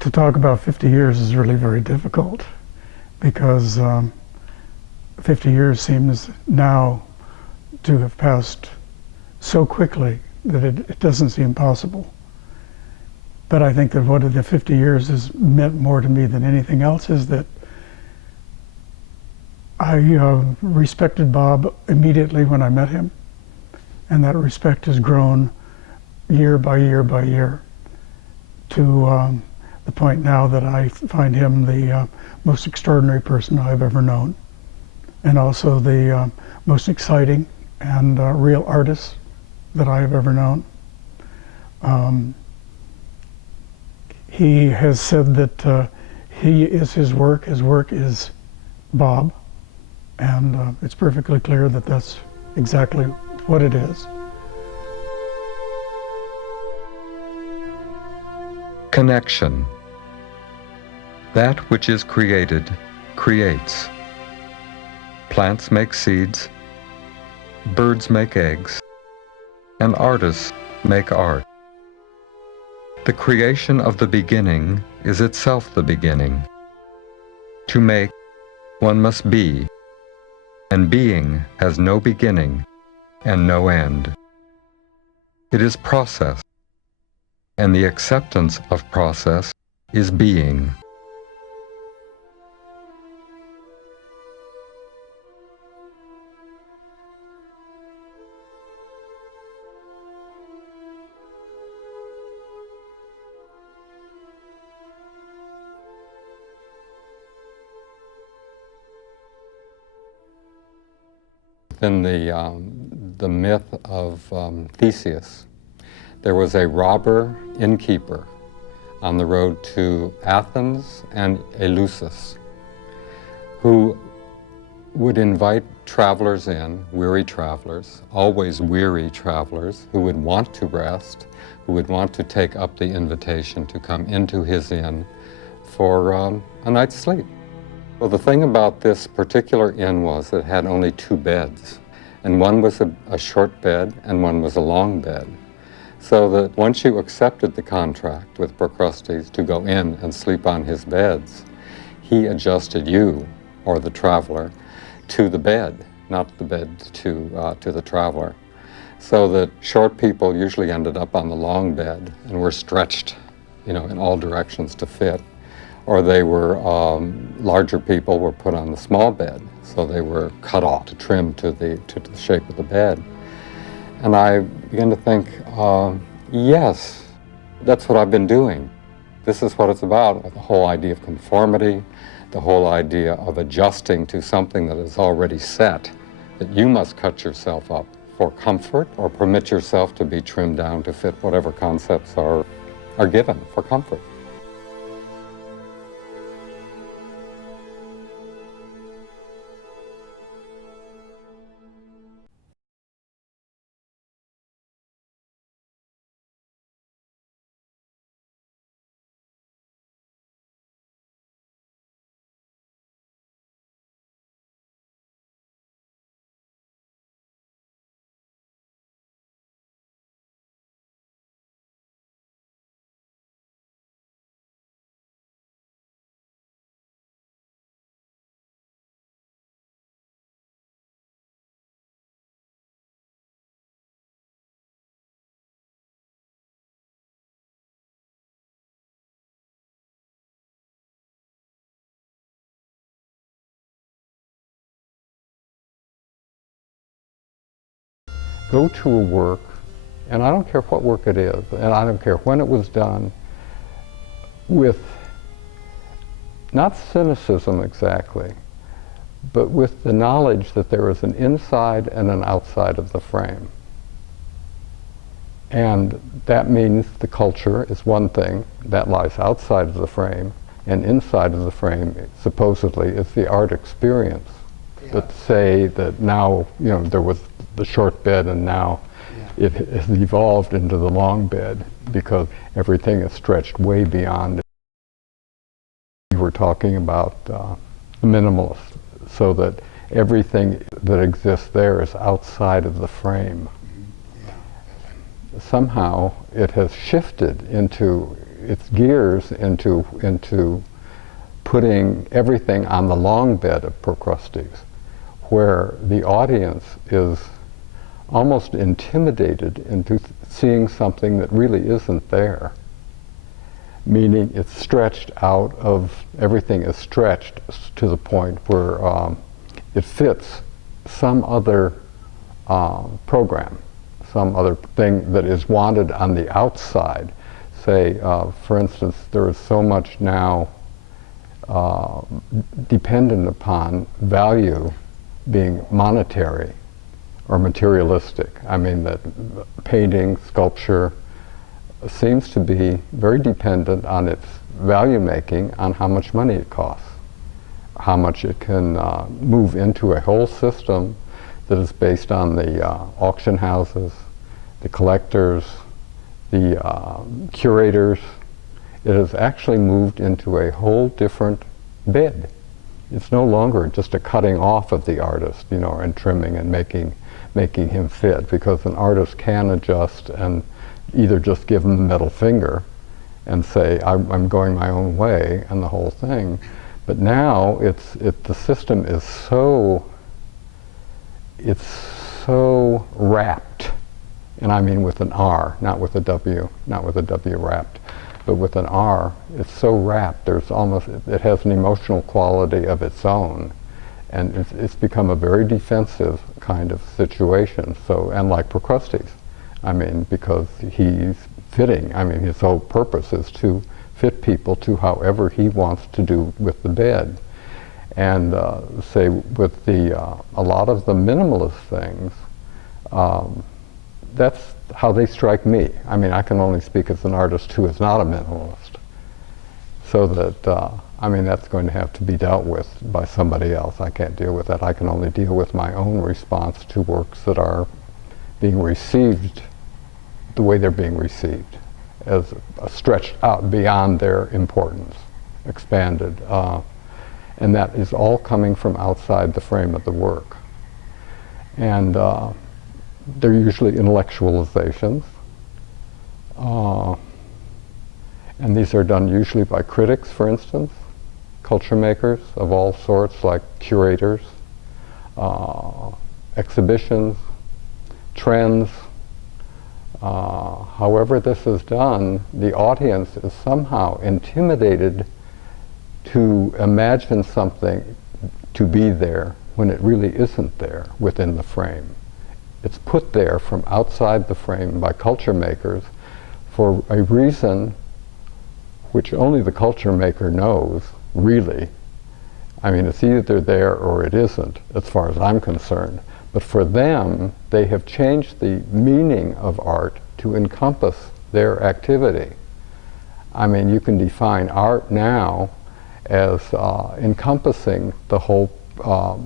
To talk about 50 years is really very difficult because 50 years seems now to have passed so quickly that it doesn't seem possible. But I think that what the 50 years has meant more to me than anything else is that I respected Bob immediately when I met him, and that respect has grown year by year by year to the point now that I find him the most extraordinary person I've ever known, and also the most exciting and real artist that I have ever known. He has said that he is his work is Bob, and it's perfectly clear that that's exactly what it is. Connection. That which is created creates. Plants make seeds, birds make eggs, and artists make art. The creation of the beginning is itself the beginning. To make, one must be, and being has no beginning and no end. It is process, and the acceptance of process is being. In the myth of Theseus, there was a robber innkeeper on the road to Athens and Eleusis who would invite travelers in, weary travelers, always weary travelers, who would want to rest, who would want to take up the invitation to come into his inn for a night's sleep. Well, the thing about this particular inn was that it had only 2 beds, and one was a short bed and one was a long bed. So that once you accepted the contract with Procrustes to go in and sleep on his beds, he adjusted you, or the traveler, to the bed, not the bed to the traveler. So that short people usually ended up on the long bed and were stretched, in all directions to fit. Or they were, larger people were put on the small bed, so they were cut off to trim to the shape of the bed. And I began to think, yes, that's what I've been doing. This is what it's about, the whole idea of conformity, the whole idea of adjusting to something that is already set, that you must cut yourself up for comfort or permit yourself to be trimmed down to fit whatever concepts are given for comfort. Go to a work, and I don't care what work it is, and I don't care when it was done, with not cynicism exactly, but with the knowledge that there is an inside and an outside of the frame. And that means the culture is one thing that lies outside of the frame, and inside of the frame, supposedly, is the art experience. Yeah. But say that now, there was the short bed, and now it has evolved into the long bed because everything is stretched way beyond it. We were talking about the minimalist, so that everything that exists there is outside of the frame. Somehow it has shifted into its gears into putting everything on the long bed of Procrustes, where the audience is almost intimidated into seeing something that really isn't there. Meaning it's stretched out of, everything is stretched to the point where it fits some other program, some other thing that is wanted on the outside. Say, for instance, there is so much now dependent upon value being monetary or materialistic. I mean, that painting, sculpture seems to be very dependent on its value making on how much money it costs, how much it can move into a whole system that is based on the auction houses, the collectors, the curators. It has actually moved into a whole different bed. It's no longer just a cutting off of the artist, you know, and trimming and making him fit, because an artist can adjust and either just give him the middle finger and say, I'm going my own way, and the whole thing. But now the system is so wrapped, and I mean with an R, not with a W, wrapped, but with an R. It's so wrapped. There's almost, it has an emotional quality of its own, and it's become a very defensive kind of situation. So, and like Procrustes, I mean, because he's fitting. I mean, his whole purpose is to fit people to however he wants to do with the bed. And say with the a lot of the minimalist things, that's how they strike me. I mean, I can only speak as an artist who is not a minimalist. So that, I mean, that's going to have to be dealt with by somebody else. I can't deal with that. I can only deal with my own response to works that are being received the way they're being received, as stretched out beyond their importance, expanded. And that is all coming from outside the frame of the work. And they're usually intellectualizations. And these are done usually by critics, for instance, culture makers of all sorts, like curators, exhibitions, trends. However this is done, the audience is somehow intimidated to imagine something to be there when it really isn't there within the frame. It's put there from outside the frame by culture makers for a reason which only the culture maker knows, really. I mean, it's either there or it isn't, as far as I'm concerned. But for them, they have changed the meaning of art to encompass their activity. I mean, you can define art now as encompassing the whole,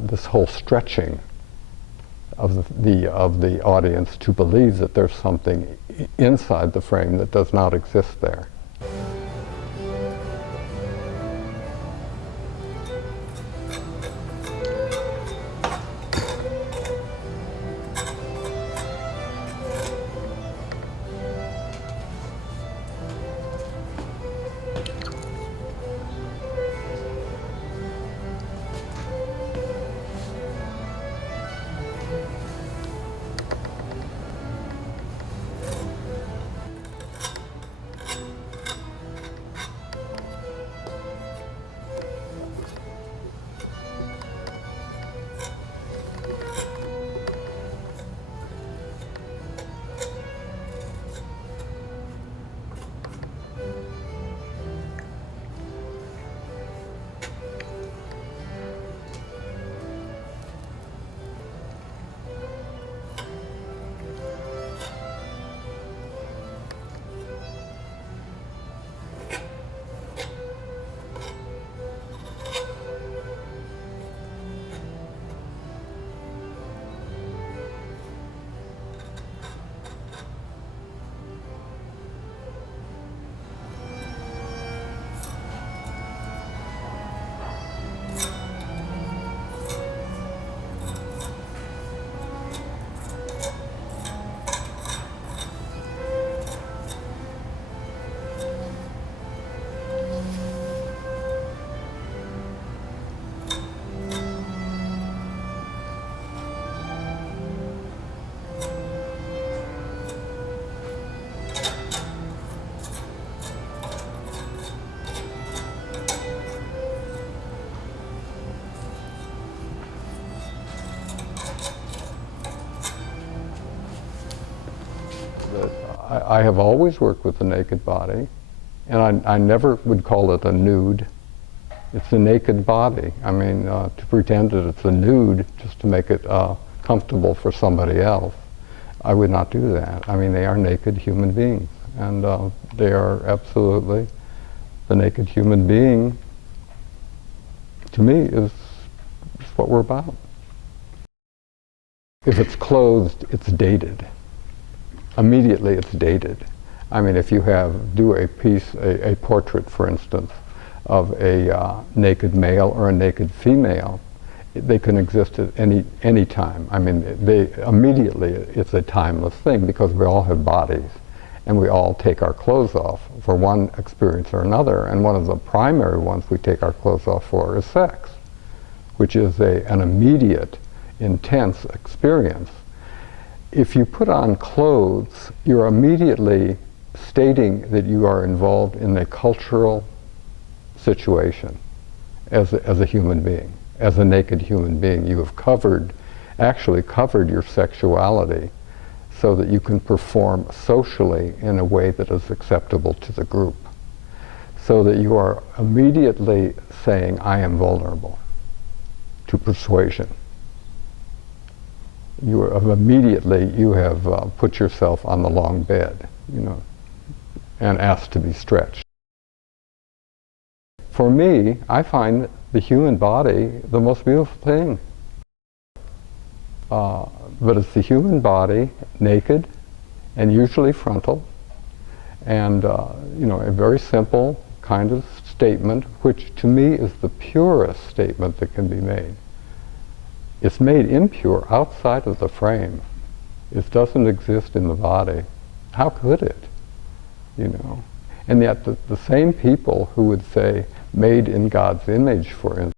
this whole stretching of the audience to believe that there's something inside the frame that does not exist there. that I have always worked with the naked body, and I never would call it a nude. It's a naked body. I mean, to pretend that it's a nude just to make it comfortable for somebody else, I would not do that. I mean, they are naked human beings, and they are absolutely, the naked human being, to me, is what we're about. If it's clothed, it's dated. Immediately it's dated. I mean, if you do a piece, a portrait, for instance, of a naked male or a naked female, they can exist at any time. I mean, immediately it's a timeless thing because we all have bodies and we all take our clothes off for one experience or another, and one of the primary ones we take our clothes off for is sex, which is an immediate, intense experience. If you put on clothes, you're immediately stating that you are involved in a cultural situation as a human being. As a naked human being, you have actually covered your sexuality so that you can perform socially in a way that is acceptable to the group. So that you are immediately saying, I am vulnerable to persuasion. You have put yourself on the long bed, and asked to be stretched. For me, I find the human body the most beautiful thing. But it's the human body, naked, and usually frontal, and a very simple kind of statement, which to me is the purest statement that can be made. It's made impure outside of the frame. It doesn't exist in the body. How could it? And yet the same people who would say, made in God's image, for instance,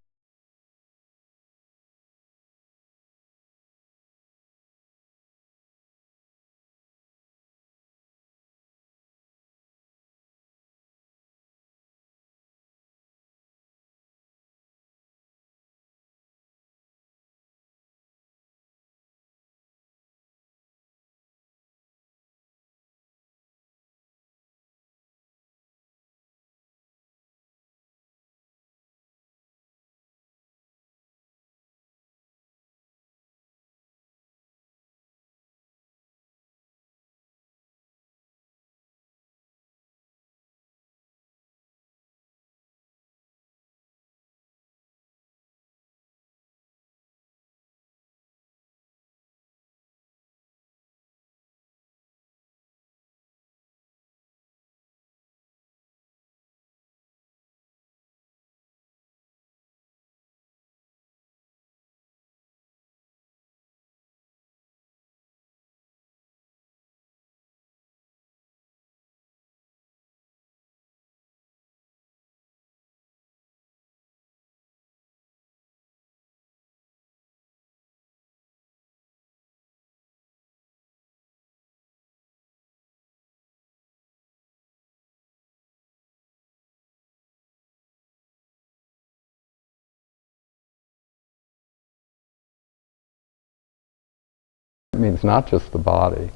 it means not just the body,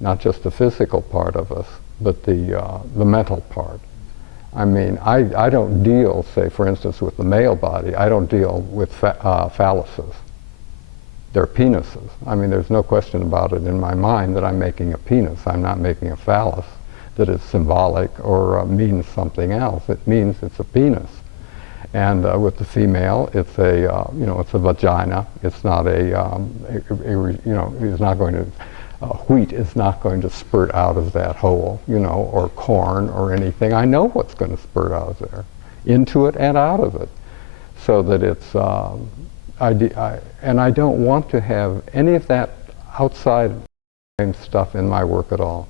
not just the physical part of us, but the mental part. I mean, I don't deal, say, for instance, with the male body. I don't deal with phalluses. They're penises. I mean, there's no question about it in my mind that I'm making a penis. I'm not making a phallus that is symbolic or means something else. It means it's a penis. And with the female, it's it's a vagina. It's not it's not going to, wheat is not going to spurt out of that hole, or corn or anything. I know what's going to spurt out of there, into it and out of it, so that it's, and I don't want to have any of that outside stuff in my work at all.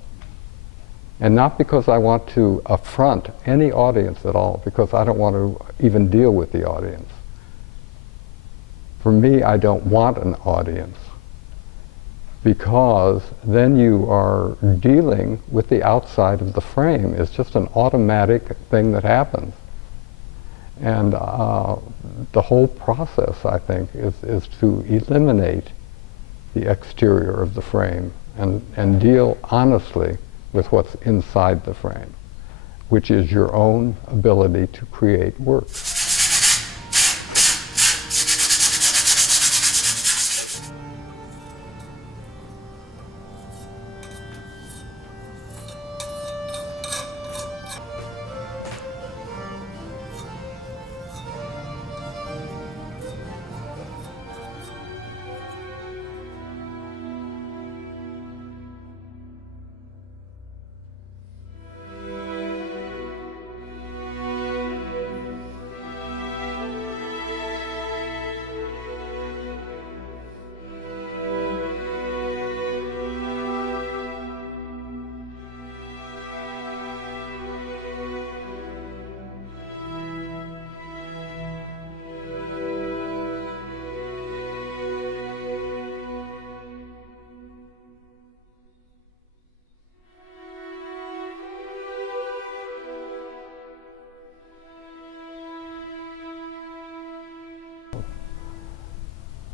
And not because I want to affront any audience at all, because I don't want to even deal with the audience. For me, I don't want an audience, because then you are dealing with the outside of the frame. It's just an automatic thing that happens. And the whole process, I think, is to eliminate the exterior of the frame and deal honestly with what's inside the frame, which is your own ability to create work.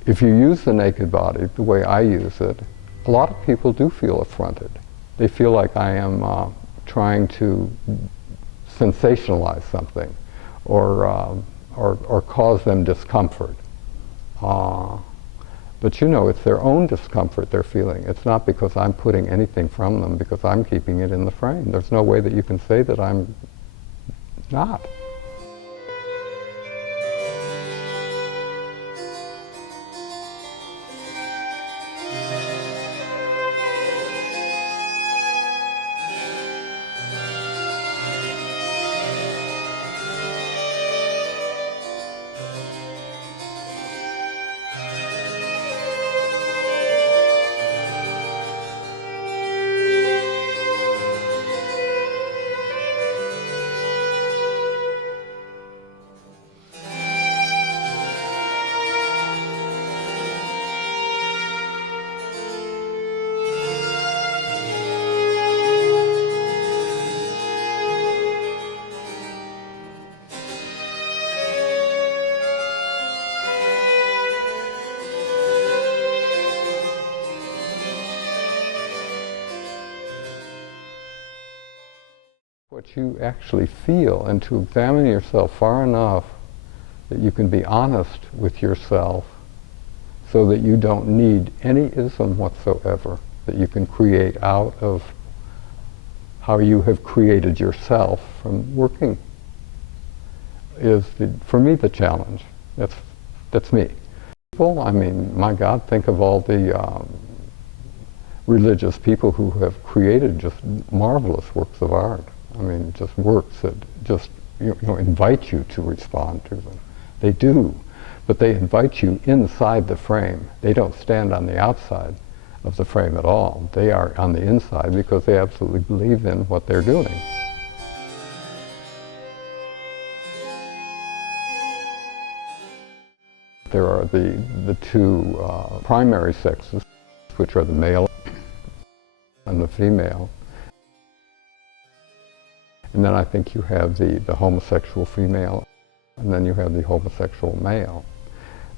If you use the naked body the way I use it, a lot of people do feel affronted. They feel like I am trying to sensationalize something or cause them discomfort. But you know, it's their own discomfort they're feeling. It's not because I'm putting anything from them, because I'm keeping it in the frame. There's no way that you can say that I'm not. What you actually feel, and to examine yourself far enough that you can be honest with yourself so that you don't need any ism whatsoever, that you can create out of how you have created yourself from working, is, for me, the challenge. That's me. People, I mean, my God, think of all the religious people who have created just marvelous works of art. I mean, just works that just invite you to respond to them. They do, but they invite you inside the frame. They don't stand on the outside of the frame at all. They are on the inside because they absolutely believe in what they're doing. There are the two primary sexes, which are the male and the female. And then I think you have the homosexual female, and then you have the homosexual male.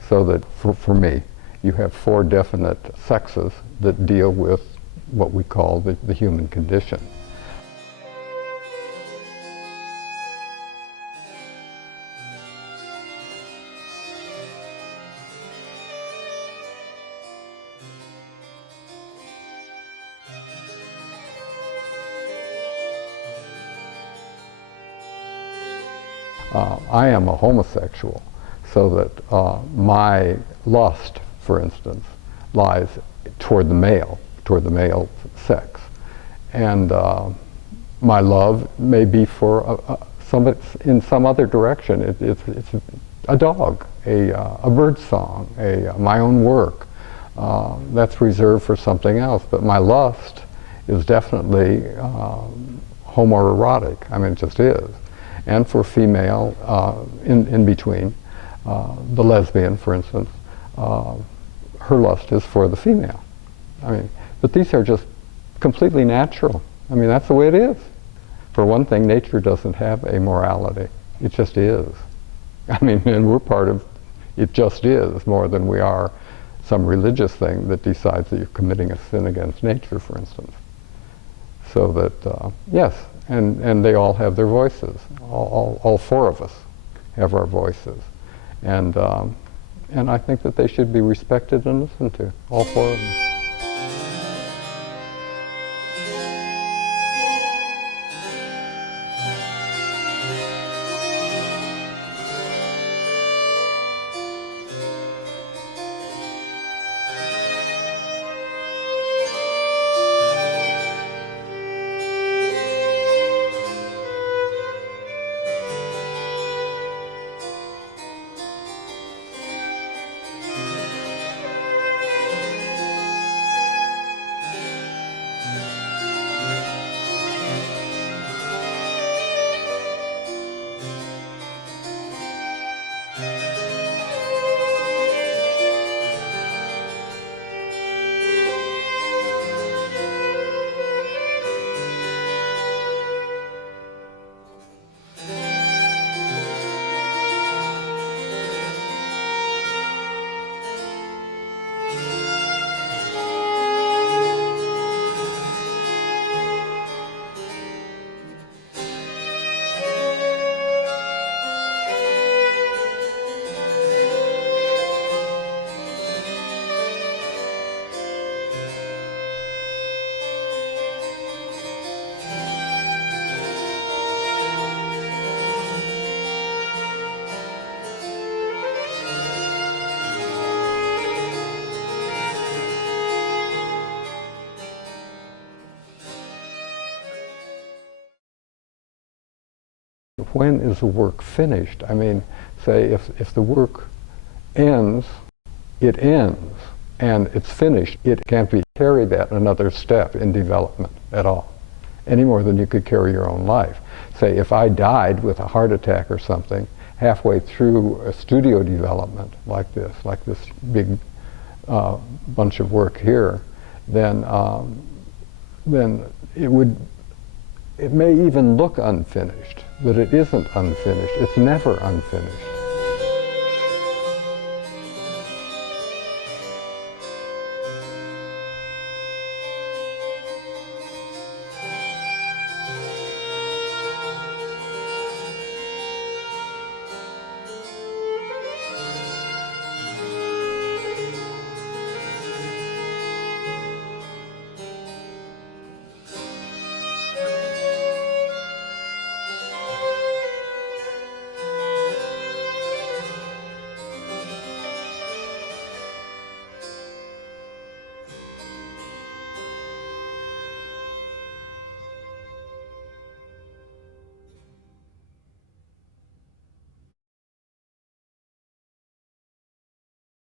So that, for me, you have four definite sexes that deal with what we call the human condition. I am a homosexual, so that my lust, for instance, lies toward the male sex. And my love may be for in some other direction. It's a dog, a bird song, my own work. That's reserved for something else. But my lust is definitely homoerotic. I mean, it just is. And for female, in between, the lesbian, for instance, her lust is for the female. I mean, but these are just completely natural. I mean, that's the way it is. For one thing, nature doesn't have a morality. It just is. I mean, and we're part of it just is more than we are some religious thing that decides that you're committing a sin against nature, for instance. So that, yes, and they all have their voices. All four of us have our voices. And I think that they should be respected and listened to, all four of them. When is the work finished? I mean, say if the work ends, it ends, and it's finished. It can't be carried at another step in development at all, any more than you could carry your own life. Say if I died with a heart attack or something, halfway through a studio development like this big bunch of work here, then it may even look unfinished, but it isn't unfinished. It's never unfinished.